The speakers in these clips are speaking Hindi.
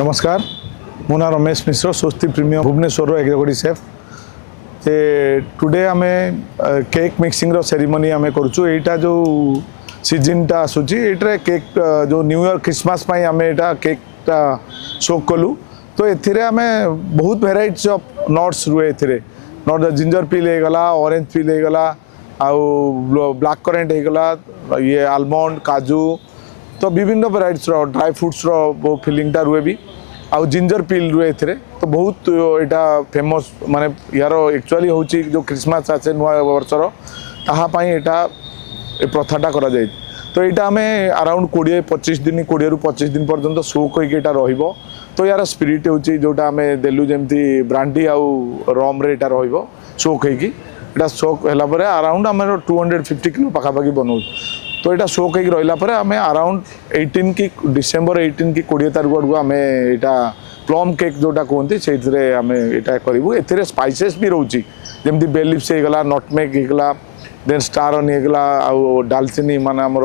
नमस्कार मो ना रमेश मिश्र स्वस्ति प्रीमियम भुवनेश्वर एग्रीकल्चर सेफ ते टुडे आम केक मिक्सिंग सेरेमनी आम करुचु एटा जो सीजनटा आसूची एटा केक जो न्यू ईयर क्रिसमस आम एटा केकटा शो कलु तो एथिरे आम बहुत भेराइटीज ऑफ नट्स रुए एथिरे नट जिंजर पिल होगला ऑरेंज पिल होगला आउ ब्लैक करेंट होगला ये आलमंड काजू तो विभिन्न भेराइटीज ड्राई फ्रुट्स रो फिलिंगटा रुए भी आउ जिंजर पिल रुए एथिरे तो बहुत यहाँ फेमस माने यार एक्चुअली हूँ जो क्रिसमस आसे नुआ वर्षर ताहापाई यहाँ प्रथाटा करा जाए तो यहाँ आम अराउंड 20-25 दिन 20 ରୁ 25 दिन पर्यंत सोक होटा रहिबो तो यार स्पिरिट होची जोटा आम देलु जमती ब्रांडी आउ रम रे एटा रहिबो सोक होगी एटा सोक होला परे अराउंड आम 250 किलो पाखापाखि बनाऊ तो यहाँ शोक होगी रहा आम अराउंड 18 की डिसेम्बर 18 की 20 तारीख आड़ आम यहाँ प्लम केक जोटा कहते से आम यहाँ करूँ ए स्पाइसेस भी रोचे जमी बेलिप्स होगला नटमेग होगला देन स्टार अनी होगला आउ डालचीनी मान आमर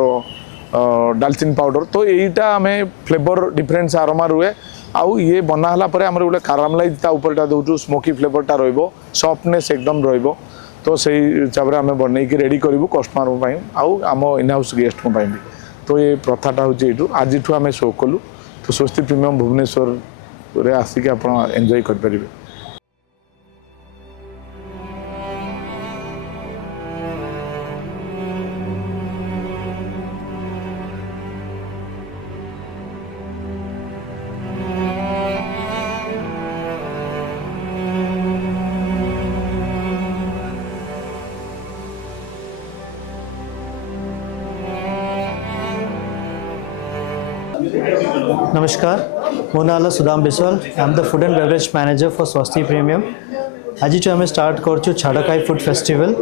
डालचीनी पाउडर तो यहीटा आम फ्लेवर डिफरेन्स आरोमा रुए आउ ये बनाला आम गोटे कारामलाइज ता दौचु स्मोकी फ्लेवरटा रफ्टनेस एकदम रो तो से हिसाब से आम बनई की रेडी करूँ कस्टमर आउ आम इन हाउस गेस्ट भी तो ये प्रथाटा हूँ ये आज आम शो कलु तो स्वस्ति प्रीमियम भुवनेश्वर आसिक आप एंजॉय करें। नमस्कार मो ना Sudam Biswal I am the food and beverage manager for स्वस्ति प्रीमियम आज जो आम स्टार्ट कर छाड़खाई फूड फेस्टिवल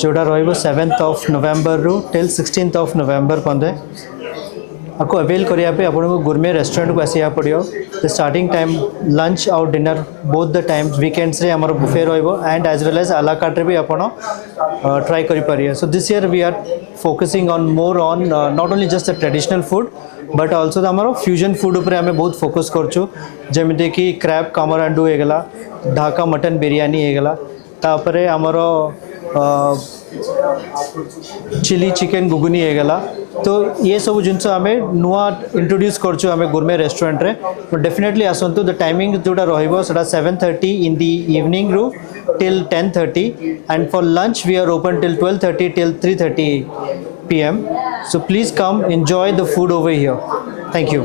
जोटा रो 7 नवेम्बर रु टिल 16 नवेम्बर पंदे आपको अवेल करने आपको गुरमे रेस्टोरेंट को आसिया पड़ो द स्टार्टिंग टाइम लंच और dinner both the time weekends रे आमर buffet and as well as a la carte भी आप ट्राई करें so this year we are focusing on more on not only just the traditional food but also आमर फ्यूजन फूड उपर आम बहुत फोकस करूँ जमीक कि क्रैब कामरांडू होगला ढाका मटन बिरयानी होगला तापर आमर चिली चिकेन गुगुनी होगला तो ये सब जिनस आम नुआ इंट्रोड्यूस करूँ आम गुरमे रेस्टोरेंट रे तो डेफिनेटली आसतु द टाइमिंग जोटा रहा 7:30 इन दी इवनिंग रु till 10:30 and for lunch we are open till 12:30 till 3:30 PM so please come enjoy the food over here. Thank you.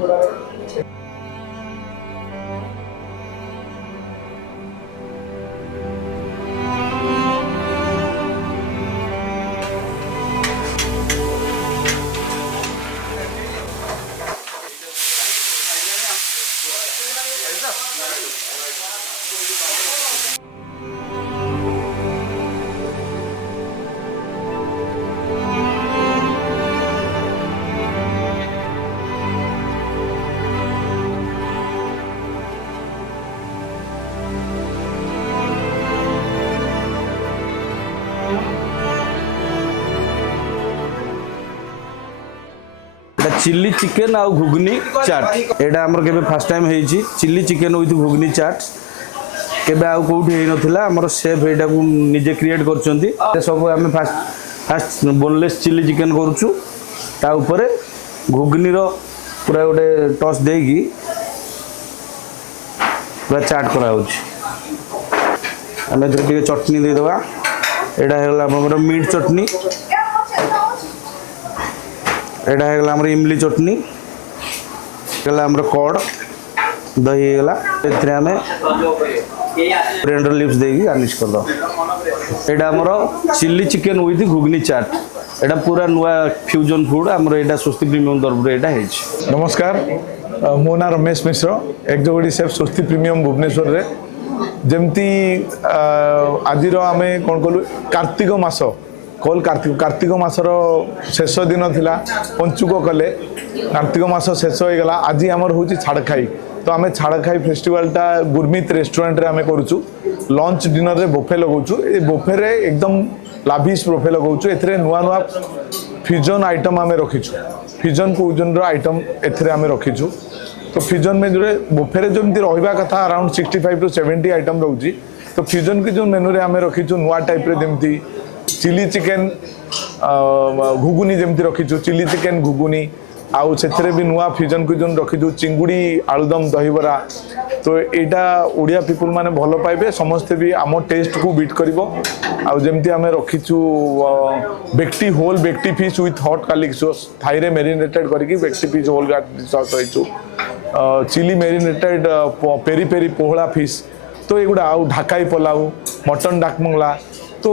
Chilli chicken आउ घुगनी चाट एटा हमर केबे फर्स्ट टाइम हेची चिल्ली चिकेन विथ घुगनी चाट केबे आउ कोठी हे नथिला हमर शेफ एटा को निजे क्रिएट करचंती सब हम फास्ट बोनलेस चिल्ली चिकेन करूछु ता ऊपर घुगनी रो पूरा गोटे टॉस देगी पूरा चाट करा होची हमें टे चटनी दे दवा एटा हेला हमर मीट चटनी एटा हेगला हमर इमली चटनी हेगला हमर कॉर्ड दही हेगला एथरे हमें ब्रेंडर लिप्स देगी गार्निश कर दो एटा हमर चिल्ली चिकेन विथ घुगनी चाट एटा पूरा नुआ फ्यूजन फूड हमर एटा स्वस्ति प्रीमियम तरफ एटा हेच। नमस्कार मो ना रमेश मिश्र एग्जीक्यूटिव सेफ स्वस्ति प्रीमियम भुवनेश्वर रे जमती आज आम कौन कलु कार्तिक मास कल कार्तिक मासर शेष दिन थिला पंचुक कले कार्तिक मास शेष हो गला आज आमर हूँ छाड़खाई तो आम छाड़खाई फेस्टिवलटा गुरमीत रेस्टोरेंट रे आम करूँ लंच डिनर रे बुफे लगाऊँ ये बुफे रे एकदम लाभिश बुफे लगाऊँ ए नुआ नुआ फ्यूजन आइटम आम रखीचु फ्यूजन कुजन आइटम एथे आम रखीचु तो फ्यूजन मेन्यू रे बुफे जमी रहा कथा अराउंड 65 टू 70 आइटम रोचे तो फ्यूजन की जो मेन्यू रे आम रखीचु नुआ टाइप रे जमती चिली चिकेन घुगुनी जमती रखीचु चिली चिकेन घुगुनी आउ से भी नुआ फ्यूजन क्यूजन रखीचु चिंगुड़ी आलुदम दहीबरा तो यहाँ ओडिया पीपुल माने भल पाइबे समस्ते भी आम टेस्ट को बीट करिवो आउ जेमती आमे रखीचु bekti whole bekti fish with hot garlic sauce Thai रे मेरिनेटेड करके bekti fish whole garlic sauce रहीचु चिली मेरिनेटेड पेरी पेरी पोहला फिश तो एगुड़ा आउ ढाकाई पलाऊ मटन डाकमंगला तो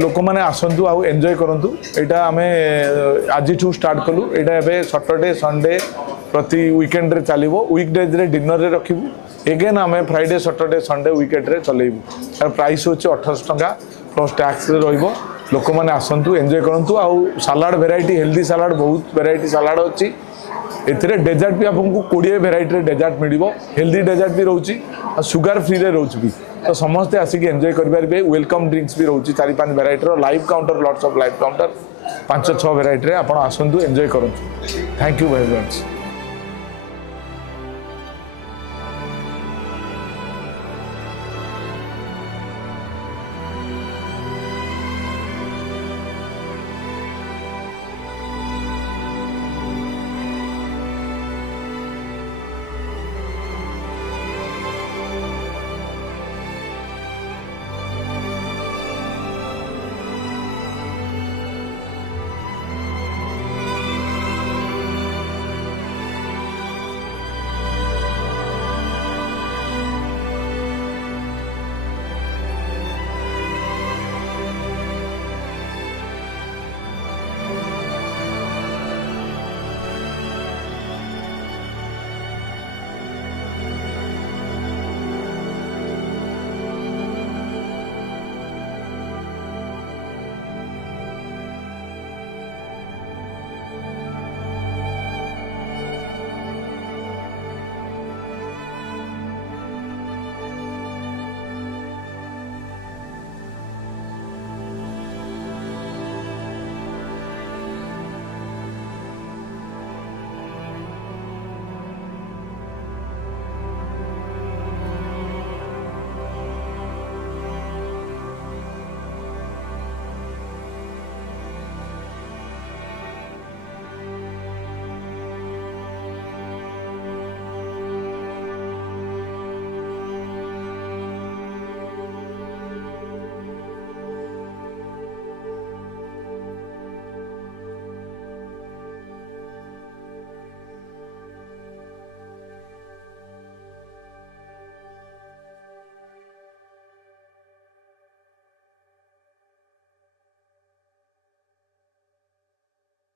लोक मैंने आसतु आउ एंजॉय करंतु एटा आमे आज स्टार्ट कलु एटा एबे सैटरडे संडे प्रति वीकेंड रे चलिबो वीकडेज रे डिनर रे रखिबु एगेन आमे फ्राइडे सैटरडे संडे वीकेंड रे चलेइबु तार प्राइस होची 1800 टका प्लस टैक्स रे रहइबो लोक मैंने आसतु एंजॉय करंतु आउ सलाड वेराइटी हेल्दी सलाड बहुत वेराइटी सलाड अछि एथिरे डेजर्ट भी आपको 20 वेराइटी डेजर्ट मिलिबो हेल्दी डेजर्ट भी रहउची आ सुगर फ्री रे रहउची भी तो समस्ते आसिक एंजॉय करेंगे वेलकम ड्रिंक्स भी रोचे 4-5 variety live counter lots of live counter 5-6 variety आप आसतु एंजॉय करूँ थैंक यू वेरी मच।